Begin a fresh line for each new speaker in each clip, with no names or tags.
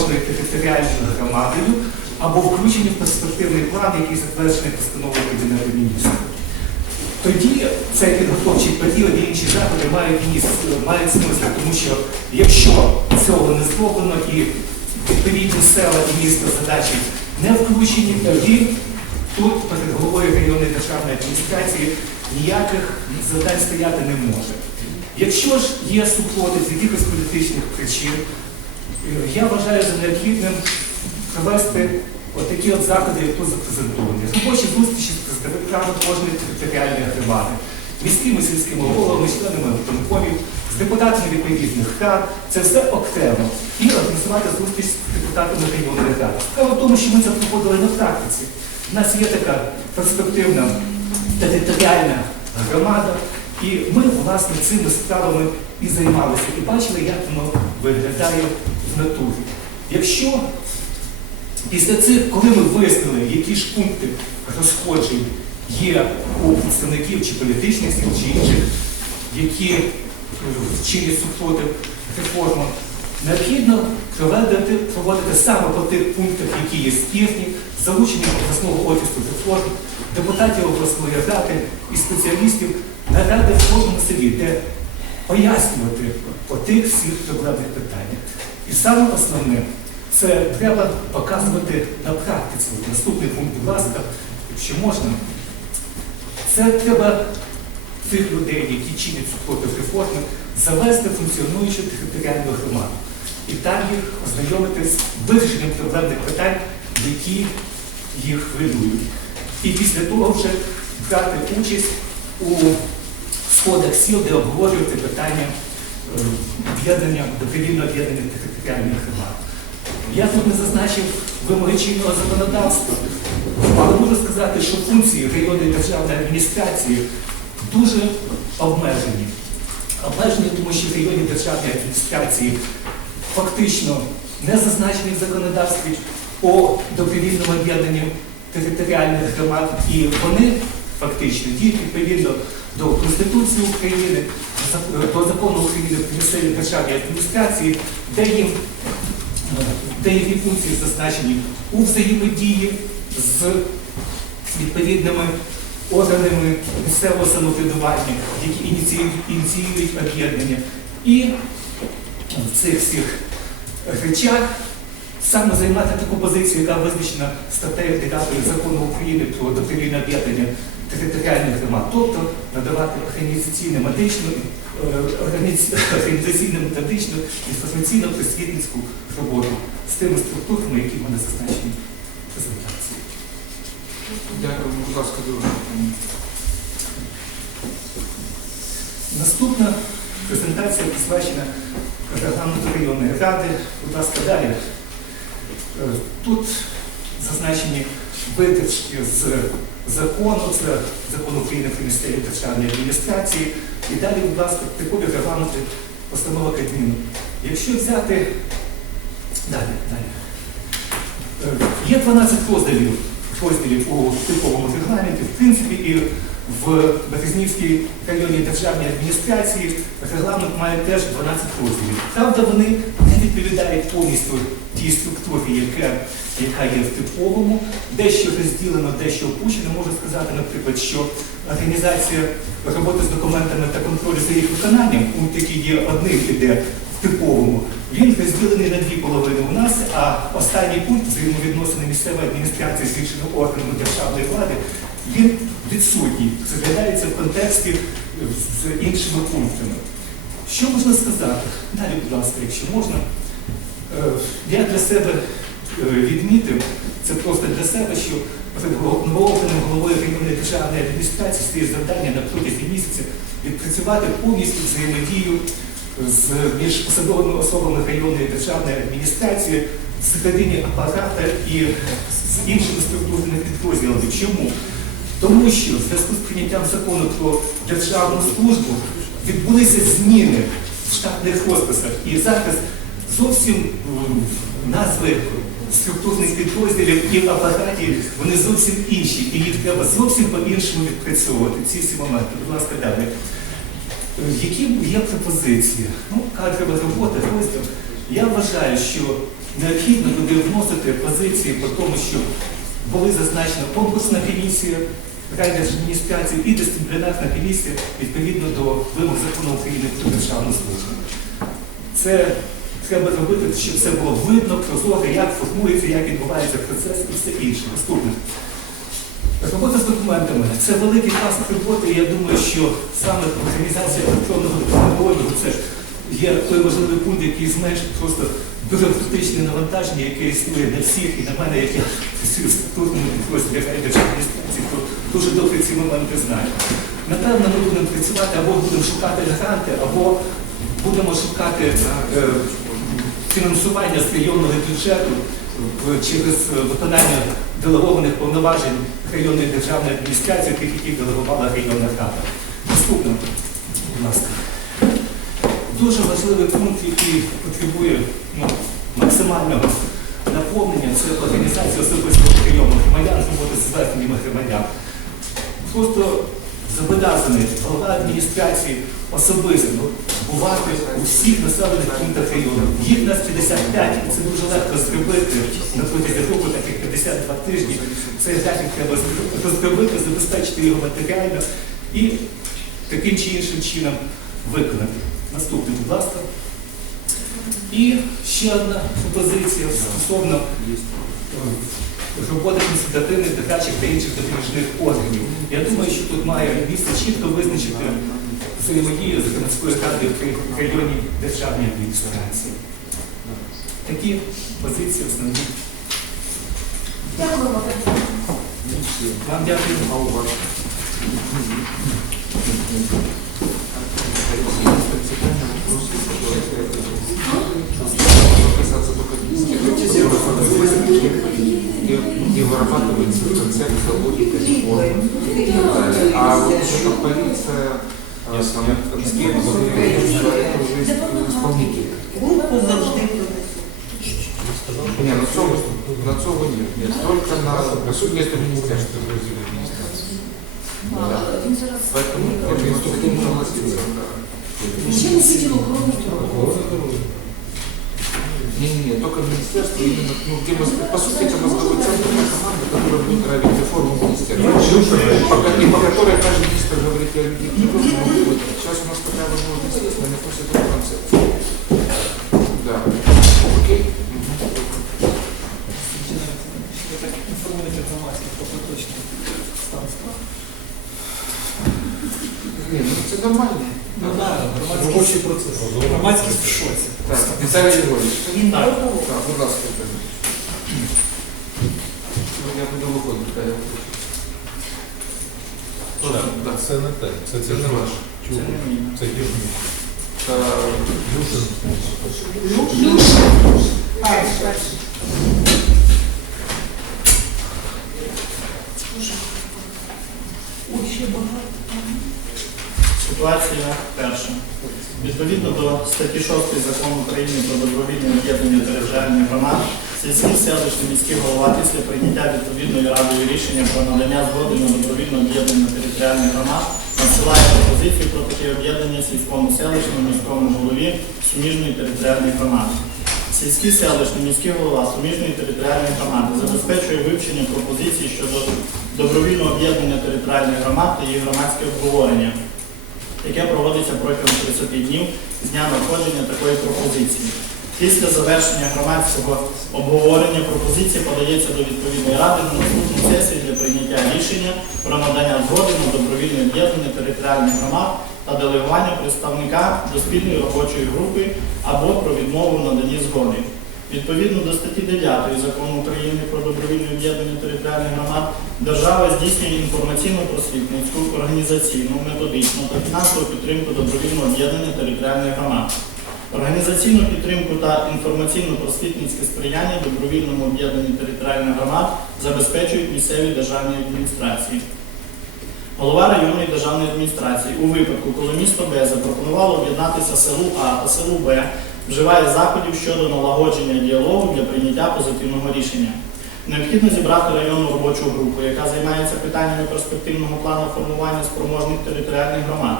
спроможною територіальною громадою або включені в перспективний план, який затверджений постановою Кабінету міністрів. Тоді цей підготовчий період і інші заходи мають мають смисл, тому що якщо цього не зроблено і відповідні села і міста задачі не включені, тоді тут перед головою районної державної адміністрації ніяких завдань стояти не може. Якщо ж є супроти з якихось політичних причин, я вважаю за необхідним провести отакі от заходи, як тут запрезентовані. Робочі зустрічі з представниками кожної територіальної громади, міськими сільськими головами, членами виконкомів, з депутатами відповідних рад, це все окремо. І організувати зустріч з депутатами районної ради. Справа в тому, що ми це проходили на практиці. У нас є така перспективна територіальна громада, і ми, власне, цими справами і займалися, і бачили, як воно виглядає в натурі. Якщо Після цих, коли ми вияснили, які ж пункти розходжень є у представників чи політичних сил, чи інших, які е, вчинять супротив реформам, необхідно проводити, проводити саме по тих пунктах, які є спірні, залучення обласного офісу реформ, депутатів обласної ради і спеціалістів на ради в кожному селі, де пояснювати по тих всіх проблемних питаннях. І саме основне, це треба показувати на практиці. Наступний пункт, будь ласка, якщо можна. Це треба цих людей, які чинять супротив реформи, завести функціонуючу територіальну громаду. І там їх ознайомити з вирішенням проблемних питань, які їх хвилюють. І після того вже брати участь у сходах сіл, де обговорювати питання е, об'єднання, добровільного об'єднання територіальних громад. Я тут не зазначив вимоги чинного законодавства, але можу сказати, що функції районної державної адміністрації дуже обмежені. Обмежені, тому що районні державні адміністрації фактично не зазначені в законодавстві по добровільному об'єднанню територіальних громад, і вони фактично діють відповідно до Конституції України, до закону України про місцеві державні адміністрації, де їм деякі функції зазначені у взаємодії з відповідними органами місцевого самоврядування, які ініціюють, ініціюють об'єднання. І в цих всіх речах саме займати таку позицію, яка визначена статтею 9 закону України про добровільне об'єднання територіальних громад, тобто надавати організаційну медичну, е, організ- організаційну методичну, інформаційно просвітницьку роботу з тими структурами, які в мене зазначені в презентації.
Дякую, будь ласка, друге питання.
Наступна презентація присвячена регламенту районної ради. Будь ласка, далі. Е, Тут зазначені витички з закону, це закон України про місцеві державні адміністрації. І далі, будь ласка, типові регламенти постанова Кабміну. Якщо взяти далі, далі. Е, Є 12 розділів, розділів у типовому регламенті. В принципі, і в Березнівській районній державній адміністрації регламент має теж 12 розділів. Правда, вони не відповідають повністю тій структурі, яка, яка є в типовому, дещо розділено, дещо опущено. Можу сказати, наприклад, що організація роботи з документами та контролю за їх виконанням, пункт, який є одним іде в типовому, він розділений на дві половини у нас, а останній пункт взаємовідносини місцевої адміністрації з іншими органами державної влади, він відсутній, розглядається в контексті з іншими пунктами. Що можна сказати? Далі, будь ласка, якщо можна. Е, Я для себе відмітив, це просто для себе, що перед новообраним головою районної державної адміністрації стоїть завдання на протязі місяця відпрацювати повністю взаємодію з між посадовими особами районної державної адміністрації, всередині апарата і з іншими структурними підрозділами. Чому? Тому що в зв'язку з прийняттям закону про державну службу відбулися зміни в штатних розписах. І зараз зовсім назви структурних підрозділів і в апараті вони зовсім інші. І їх треба зовсім по-іншому відпрацьовувати. Ці всі моменти. Будь ласка, далі. Які є пропозиції? Ну, кадрова робота, розділ. Я вважаю, що необхідно туди вносити позиції по тому, що були зазначена конкурсна комісія, райдержадміністрації і дисциплінарна комісія відповідно до вимог закону України про державну службу. Це треба робити, щоб все було видно, прозоро, як формується, як відбувається процес і все інше. Наступне. Робота з документами це великий клас роботи, і я думаю, що саме організація електронного документології це є той важливий пункт, який зменшить просто бюрократичне навантаження, яке існує для всіх, і на мене, як я працюю в статутному підрозділі адміністрації, то дуже добре ці моменти знаю. Напевно, ми будемо працювати або будемо шукати гранти, або будемо шукати е, фінансування з районного бюджету через е, виконання делегованих повноважень районної державної адміністрації, тих, які делегувала районна рада. Наступне, будь ласка. Дуже важливий пункт, який потребує ну, максимального наповнення, це організація особистого прийому громадян, роботи з зверненнями громадян. Просто зобов'язаний голова адміністрації особисто бувати у населених пунктах району. Їх нас 55, і це дуже легко зробити на протязі року, так як 52 тижні. Цей графік треба розробити, забезпечити його матеріально і таким чи іншим чином виконати. Наступний, будь ласка. І ще одна пропозиція стосовно роботи консультативних, дорадчих та інших допоміжних органів. Я думаю, що тут має місце чітко визначити взаємодію з громадською радою при районній державній адміністрації. Такі позиції основні.
Дякуємо.
Вам дякую.
А у вас? Касаться только где, где вырабатывается концепция, логика, реформа и так далее. А вот эта полиция, а, там, следователи, это уже исполнители.
Групу завжди принесуть.
Ні, на цьому, на цьому ні. Ні, Тільки на суб'єкту міністерства. Да.
Він зараз
Поэтому это инструктив согласиться.
ще не відділ охорони здоров'я.
Не-не-не, только министерство, именно, ну, где мозг- по сути, это мозговой центр для команды, которая будет править реформу министерства. И по которой каждый министр говорит, я не должен быть. Сейчас у нас такая возможность есть, но не носит эту концепцию. Да. Окей?
Інформуйте інформацію про поточний стан
Не, ну это нормально.
Ну так, робочий процес. Громадськість в шоці.
Так, Виталий Егорович.
Він
Так.
Так, будь ласка, Віталій. Ну, Я буду виходити, Віталій Егорович. Да.
Це не те, це,
Це не ваш.
Чув. Це гірні.
Та,
Люшин.
Перший, перший. Ой, ще багато.
Ситуація перша. Відповідно до статті 6 закону України про добровільне об'єднання територіальних громад, сільський селищний міський голова після прийняття відповідної радою рішення про надання згоди на добровільне об'єднання територіальних громад надсилає пропозицію про таке об'єднання сільському селищному міському голові суміжної територіальної громади. Сільський селищний міський голова суміжної територіальної громади забезпечує вивчення пропозицій щодо добровільного об'єднання територіальних громад та її громадське обговорення яке проводиться протягом 30 днів з дня надходження такої пропозиції. Після завершення громадського обговорення пропозиція подається до відповідної ради на наступну сесію для прийняття рішення про надання згоди на добровільне об'єднання територіальних громад та делегування представника до спільної робочої групи або про відмову в наданні згоди. Відповідно до статті 9 закону України про добровільне об'єднання територіальних громад, держава здійснює інформаційну просвітницьку, організаційну, методичну та фінансову підтримку добровільного об'єднання територіальних громад. Організаційну підтримку та інформаційно-просвітницьке сприяння добровільному об'єднанню територіальних громад забезпечують місцеві державні адміністрації. Голова районної державної адміністрації у випадку, коли місто Б запропонувало об'єднатися селу А та селу Б, вживає заходів щодо налагодження діалогу для прийняття позитивного рішення. Необхідно зібрати районну робочу групу, яка займається питаннями перспективного плану формування спроможних територіальних громад.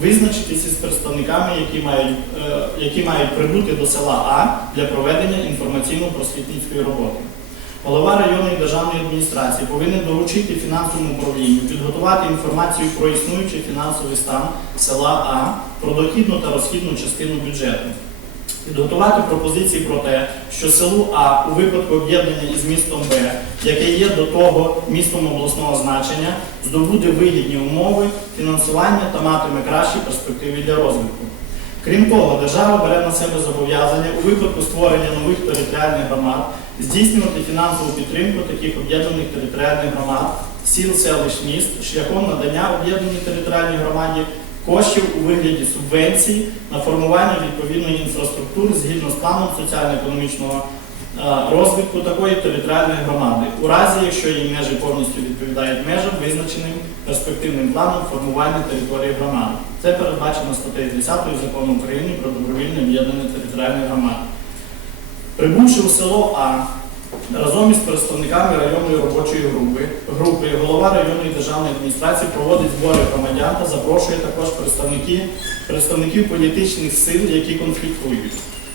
визначитися з представниками, які мають, е, які мають прибути до села А для проведення інформаційно-просвітницької роботи. Голова районної державної адміністрації повинен доручити фінансовому управлінню підготувати інформацію про існуючий фінансовий стан села А, про дохідну та розхідну частину бюджету. Підготувати пропозиції про те, що селу А у випадку об'єднання із містом Б, яке є до того містом обласного значення, здобуде вигідні умови фінансування та матиме кращі перспективи для розвитку. Крім того, держава бере на себе зобов'язання у випадку створення нових територіальних громад здійснювати фінансову підтримку таких об'єднаних територіальних громад, сіл, селищ, міст шляхом надання об'єднаній територіальній громаді коштів у вигляді субвенцій на формування відповідної інфраструктури згідно з планом соціально-економічного е, розвитку такої територіальної громади, у разі якщо її межі повністю відповідають межам, визначеним перспективним планом формування території громади. Це передбачено статтею 10 закону України про добровільне об'єднання територіальної громади. Прибувши у село А разом із представниками районної робочої групи, групи голова районної державної адміністрації проводить збори громадян та запрошує також представників, представників політичних сил, які конфліктують.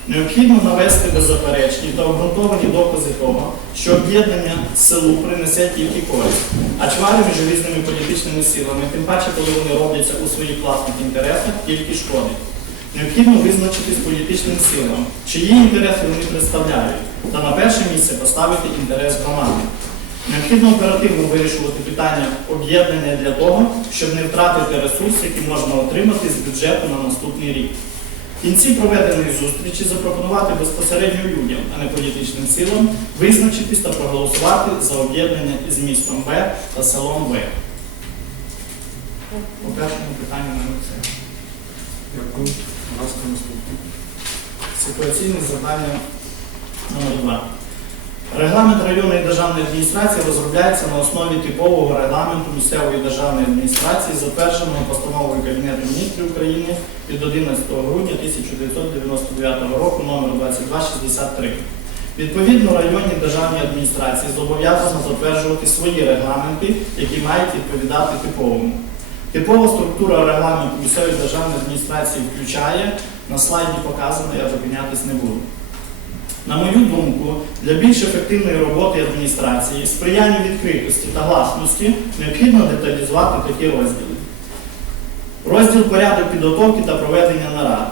Необхідно навести беззаперечні та обґрунтовані докази того, що об'єднання селу принесе тільки користь, а чвари між різними політичними силами, тим паче, коли вони робляться у своїх власних інтересах, тільки шкодить. Необхідно визначитись політичним силам, чиї інтереси вони представляють, та на перше місце поставити інтерес громади. Необхідно оперативно вирішувати питання об'єднання для того, щоб не втратити ресурс, який можна отримати з бюджету на наступний рік. В кінці проведеної зустрічі запропонувати безпосередньо людям, а не політичним силам, визначитись та проголосувати за об'єднання із містом Б та селом Б. По першому питанню на це.
Дякую.
Ситуаційне завдання номер 2. Регламент районної державної адміністрації розробляється на основі типового регламенту місцевої державної адміністрації, затвердженого постановою Кабінету міністрів України від 11 грудня 1999 року номер 2263. Відповідно, районні державні адміністрації зобов'язані затверджувати свої регламенти, які мають відповідати типовому. Типова структура регламенту місцевої державної адміністрації включає, на слайді показано, я зупинятись не буду. На мою думку, для більш ефективної роботи адміністрації, сприяння відкритості та гласності необхідно деталізувати такі розділи. Розділ порядок підготовки та проведення нарад.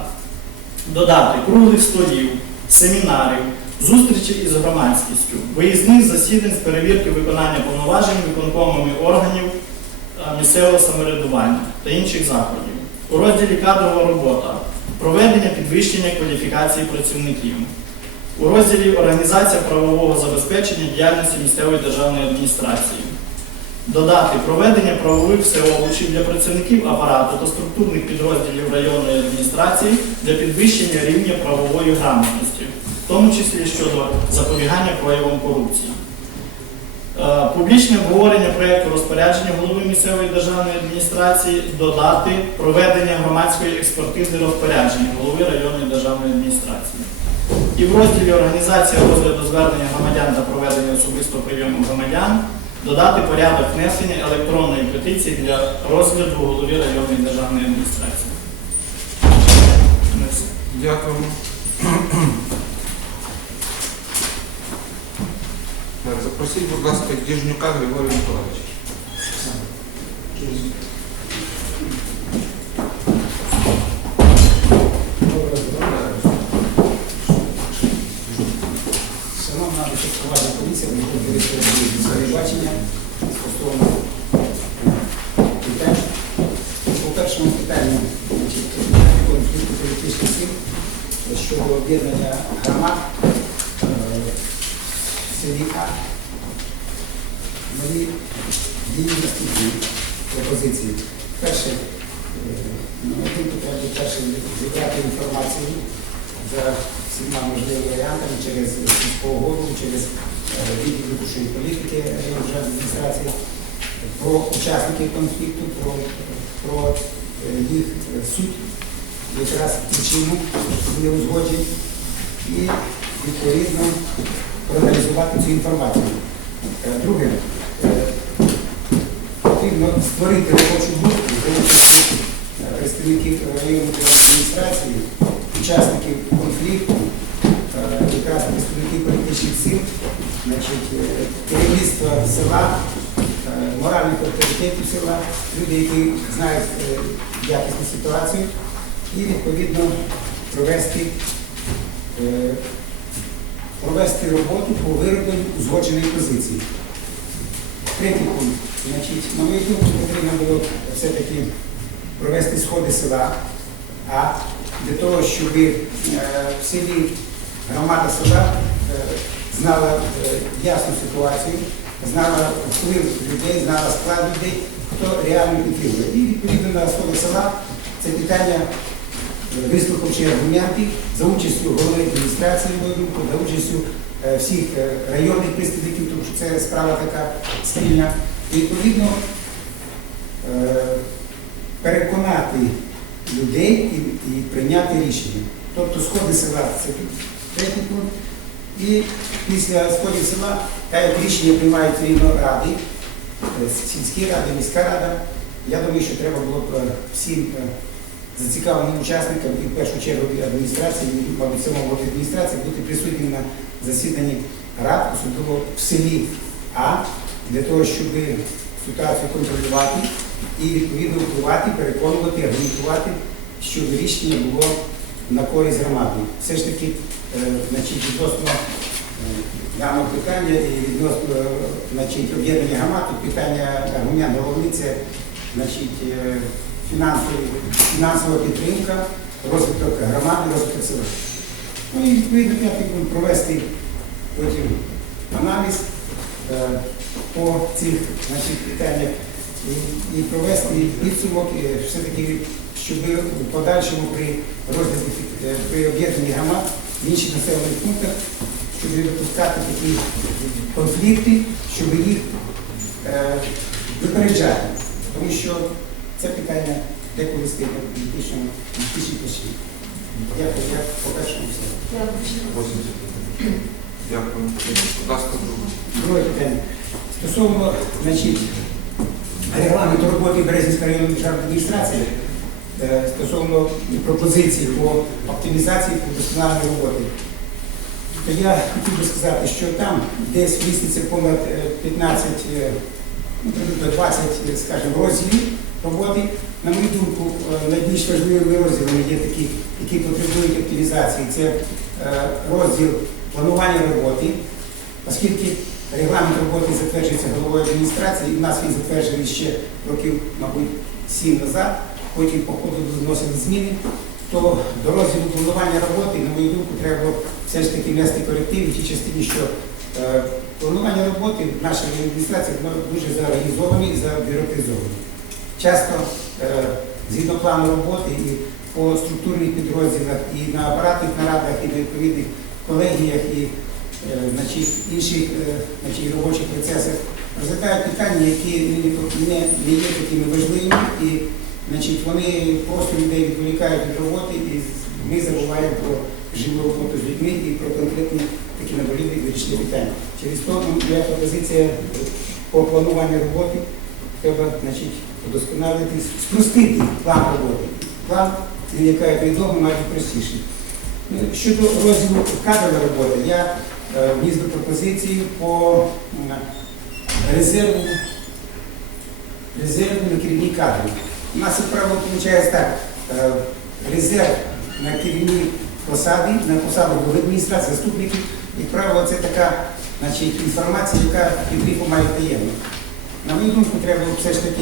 Додати круглих столів, семінарів, зустрічі із громадськістю, виїзних засідань з перевірки виконання повноважень виконкомами органів е, місцевого самоврядування та інших заходів. У розділі кадрова робота, проведення підвищення кваліфікації працівників. У розділі Організація правового забезпечення діяльності місцевої державної адміністрації. Додати проведення правових всеобучів для працівників апарату та структурних підрозділів районної адміністрації для підвищення рівня правової грамотності, в тому числі щодо запобігання проявам корупції. Е, Публічне обговорення проєкту розпорядження голови місцевої державної адміністрації додати проведення громадської експертизи розпорядження голови районної адміністрації. І в розділі організація розгляду звернення громадян та проведення особистого прийому громадян додати порядок внесення електронної петиції для розгляду голові районної державної адміністрації.
Дякуємо. Запросіть, будь ласка, Діжнюка Григорія Миколаївича.
Шановна Вищеськовальна комісія, виходить своє бачення стосовно питань. По першому питанню значить, питання конфлікту політичних сил щодо об'єднання громад е, селі А. Мої дії наступні пропозиції. Перше, е, мою думку, треба перше зібрати інформацію за всіма можливими варіантами через сільського голову, через е, відділ виборчої політики адміністрації, про учасників конфлікту, про, про е, їх е, суть, якраз причину не узгоджень і відповідно проаналізувати цю інформацію. Е, Друге, е, потрібно створити робочу групу, е, представників районної адміністрації, учасників конфлікту, якраз представників політичних сил, керівництва села, моральних авторитетів села, люди, які знають якісну ситуацію, і відповідно провести, е, провести роботу по виробленню узгодженої позиції. Третій пункт. Значить, на мою думку, потрібно було все-таки провести сходи села, а для того, щоб е, в селі громада села е, знала е, ясну ситуацію, знала вплив людей, знала склад людей, хто реально підтримує. І відповідно на сходах села це питання, вислухавши аргументи за участю голови адміністрації, мою думку, за участю е, всіх е, районних представників, тому що це справа така спільна. І відповідно е, переконати людей і, і прийняти рішення. Тобто сходи села це третій пункт. І після сходів села, так як рішення приймають рівно ради, сільські ради, міська рада, я думаю, що треба було б всім зацікавленим учасникам і в першу чергу і адміністрації, і, мабуть, самому голові адміністрації бути присутнім на засіданні рад, особливо в селі А, для того, щоб ситуацію контролювати і відповідно впливати, переконувати, аргументувати, щоб рішення було на користь громади. Все ж таки, е, значить, відносно е, даного питання і відносно е, значить, об'єднання громад, питання аргумент головний це значить, фінансова підтримка, розвиток громади, розвиток села. Ну і відповідно п'ятий пункт провести потім аналіз е, по цих значить, питаннях і, і провести підсумок, е, все-таки, щоб в подальшому при розгляді е, при об'єднанні громад в інших населених пунктах, щоб не допускати такі конфлікти, щоб їх е, випереджати. Тому що це питання деколи стоїть на політичному політичній площині. Дякую, я по першому все.
Дякую. Будь ласка, друге.
Друге питання. Стосовно значить, регламенту роботи Березінської районної державної адміністрації, е, стосовно пропозицій по оптимізації, вдосконаленню роботи, то я хотів би сказати, що там десь міститься понад е, 15, е, ну, 20, е, скажімо, розділів роботи. На мою думку, е, найбільш важливими розділами є такі, які потребують оптимізації. Це е, розділ планування роботи, оскільки регламент роботи затверджується головою адміністрації, і в нас він затверджений ще років, мабуть, сім назад, потім по ходу вносили зміни, то до розділу планування роботи, на мою думку, треба все ж таки внести коректив в тій частині, що е, планування роботи в нашій адміністрації дуже заорганізоване і забюрократизоване. Часто е, згідно плану роботи і по структурних підрозділах, і на апаратних нарадах, і на відповідних колегіях, і е, значить, інших е, значить, робочих процесах розглядають питання, які не, є такими важливими, і значить, вони просто людей відволікають від роботи, і ми забуваємо про живу роботу з людьми і про конкретні такі наболіві вирішення питання. Через то ну, моя пропозиція по плануванню роботи треба значить, удосконалити, спростити план роботи. План, яка як відомо, має простіший. Ну, Щодо розділу кадрової роботи, я е, вніс до пропозиції по резерву, на керівні кадри. У нас, як виходить так, е, резерв на керівні посади, на посаду голови адміністрації, заступників, як правило, це така значить, інформація, яка грифом має таємно. На мою думку, треба було все ж таки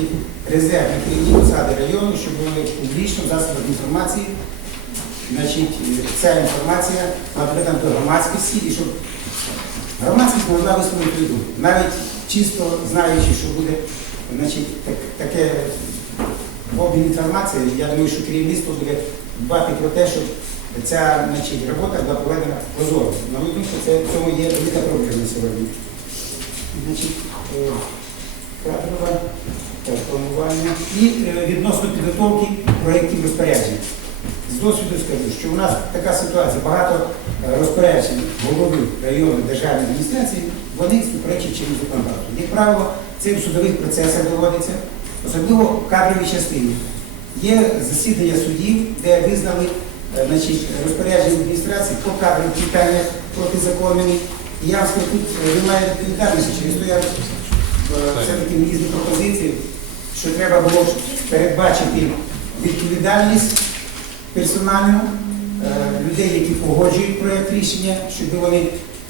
резерв на керівні посади району, щоб були публічно засобах інформації. Значить, ця інформація була до громадськості і щоб громадськість могла висловити думку. Навіть чисто знаючи, що буде значить, так, таке обмін інформації, я думаю, що керівництво буде дбати про те, щоб ця значить, робота була проведена прозоро. На мою думку, це в цьому є велика проблема сьогодні. Значить, е, кадрове планування і е, відносно підготовки проєктів розпоряджень. З досвіду скажу, що у нас така ситуація, багато е, розпоряджень голови районної державної адміністрації, вони суперечать чинному законодавству. Як правило, це в судових процесах доводиться, особливо в кадровій частині. Є засідання судів, де визнали е, значить, розпорядження адміністрації по кадрових питаннях протизаконними. І я вам скажу, тут немає відповідальності, через то я все-таки з пропозиції, що треба було передбачити відповідальність персональну е, людей, які погоджують проєкт рішення, щоб вони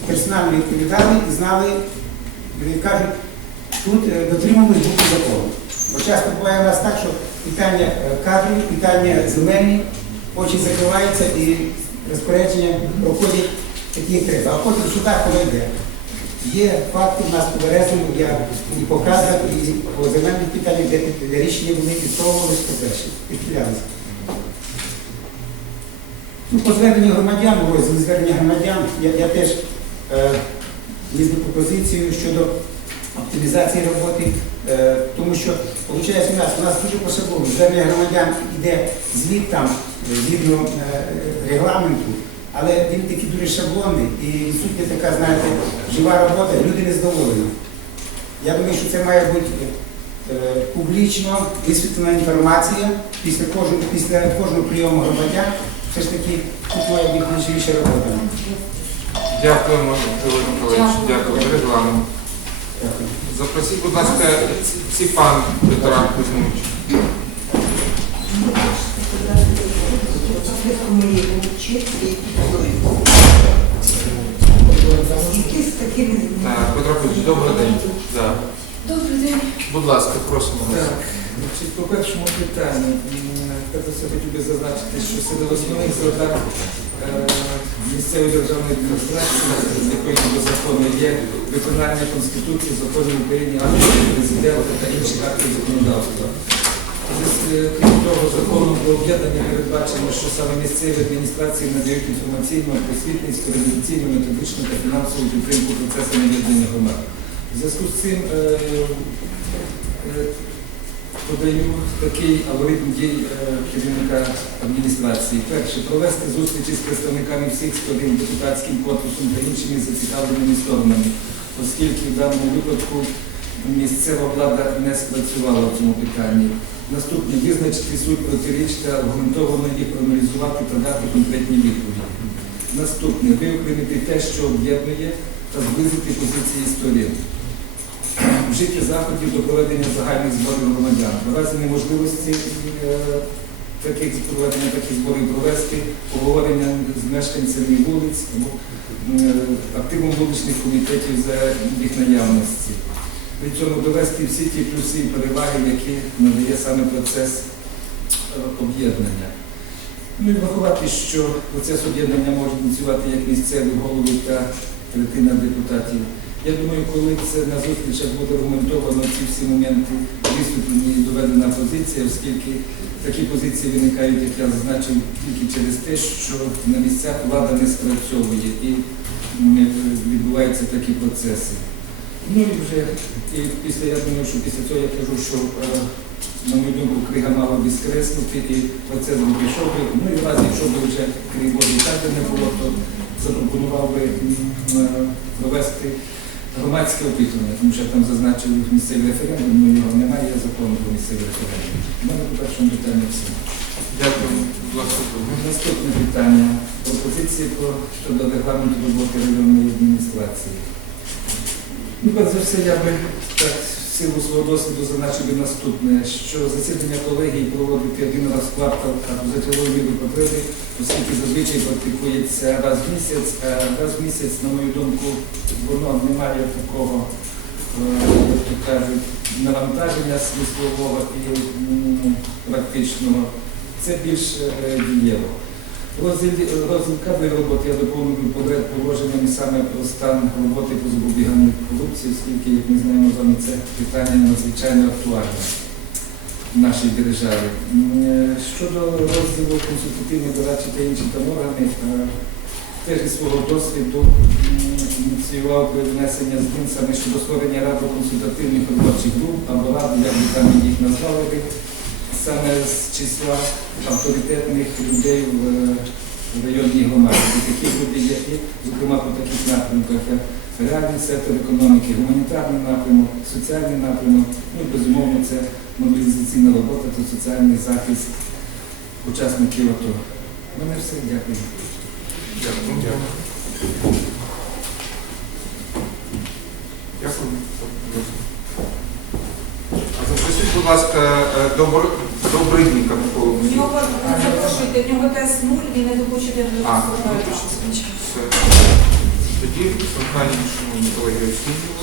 персонально відповідали і знали, як кажуть, тут е, дотримувались букви закону. Бо часто буває у нас так, що питання е, кадрів, питання земельні, очі закриваються і розпорядження проходять такі як треба. А потім судах коли йде. Є факти в нас по Березному, я і по кадрах, і по земельних питаннях, де, де рішення були відсовувалися по-перше, підхилялися. Ну, по зверненню громадян, у звернення громадян, я, я теж е, вніс пропозицію щодо оптимізації роботи, е, тому що, виходить, у нас, у нас дуже посадово, звернення громадян йде звіт там, е, згідно е, регламенту, але він такий дуже шаблонний і відсутня така, знаєте, жива робота, люди не задоволені. Я думаю, що це має бути е, публічно висвітлена інформація після кожного, після кожного прийому громадян. Все ж таки тут має бути більше робота.
Дякуємо, Григорій Миколаївич. Дякую. Регламент.
Дякую.
Запросіть, будь ласка, Ціпан Петра Кузьмович, добрий день. Будь ласка, просимо вас.
По першому питанню, хотів би зазначити, що серед основних завдань місцевої державної адміністрації, з якої закону є виконання Конституції, законів України, актів президента та інших актів законодавства. Е, Крім того, законом про об'єднання передбачено, що саме місцеві адміністрації надають інформаційну, просвітницьку, організаційну, методичну та фінансову підтримку процесу об'єднання громад. В зв'язку з цим е, е, подаю такий алгоритм дій керівника адміністрації. Перше, провести зустрічі з представниками всіх сторін, депутатським корпусом та іншими зацікавленими сторонами, оскільки в даному випадку місцева влада не спрацювала в цьому питанні. Наступне визначити суть протиріч та аргументовано їх проаналізувати та дати конкретні відповіді. Наступне виокремити те, що об'єднує, та зблизити позиції сторін. Вжиття заходів до проведення загальних зборів громадян. В разі неможливості е, таких проведення таких зборів провести обговорення з мешканцями вулиць е, активом вуличних комітетів за їх наявності. При цьому довести всі ті плюси і переваги, які надає саме процес е, об'єднання. Ну і врахувати, що процес об'єднання може ініціювати як місцеві голови та третина депутатів. Я думаю, коли це на зустрічах буде аргументовано ці всі моменти висвітлені і доведена позиція, оскільки такі позиції виникають, як я зазначив, тільки через те, що на місцях влада не спрацьовує і відбуваються такі процеси. Ну і вже і після, я думаю, що після цього я кажу, що е, на мою думку, крига мала би скреснути і процес би пішов би. Ну і в разі, якщо б вже крім Божий так не було, то запропонував би е, провести громадське опитування, тому що я там зазначив місцевий референдум, ну його немає, є закону про місцевий референдум. У мене по першому питанні все.
Ласка,
Наступне питання. Пропозиції про щодо регламенту роботи районної адміністрації. Ну, перш за все, я би так в силу свого досвіду зазначив наступне, що засідання колегії проводити один раз в квартал, а за міру потреби, оскільки зазвичай практикується раз в місяць, а раз в місяць, на мою думку, воно не має такого, е, як то кажуть, навантаження смислового і практичного. Це більш е, дієво. Кадрової роботи я доповнив положеннями саме про стан роботи по запобіганню корупції, оскільки, як ми знаємо з вами, це питання надзвичайно актуальне в нашій державі. Е, Щодо розділу консультативні дорадчі та інші там органи, е, теж із свого досвіду ініціював би внесення змін саме щодо створення ради консультативних робочих груп або рад, як би там їх назвали саме з числа авторитетних людей в е, в районній громаді. І такі люди є, і, зокрема по таких напрямках, як реальний сектор економіки, гуманітарний напрямок, соціальний напрямок, ну і безумовно це мобілізаційна робота та соціальний захист учасників АТО. Мене все, дякую.
Дякую. Дякую. А запросіть, будь ласка, е, добр... добридніка Миколу
В нього запрошуйте, в нього тест нуль, він не допущений до
А. Все. Тоді, прохання, шановні колеги, всі.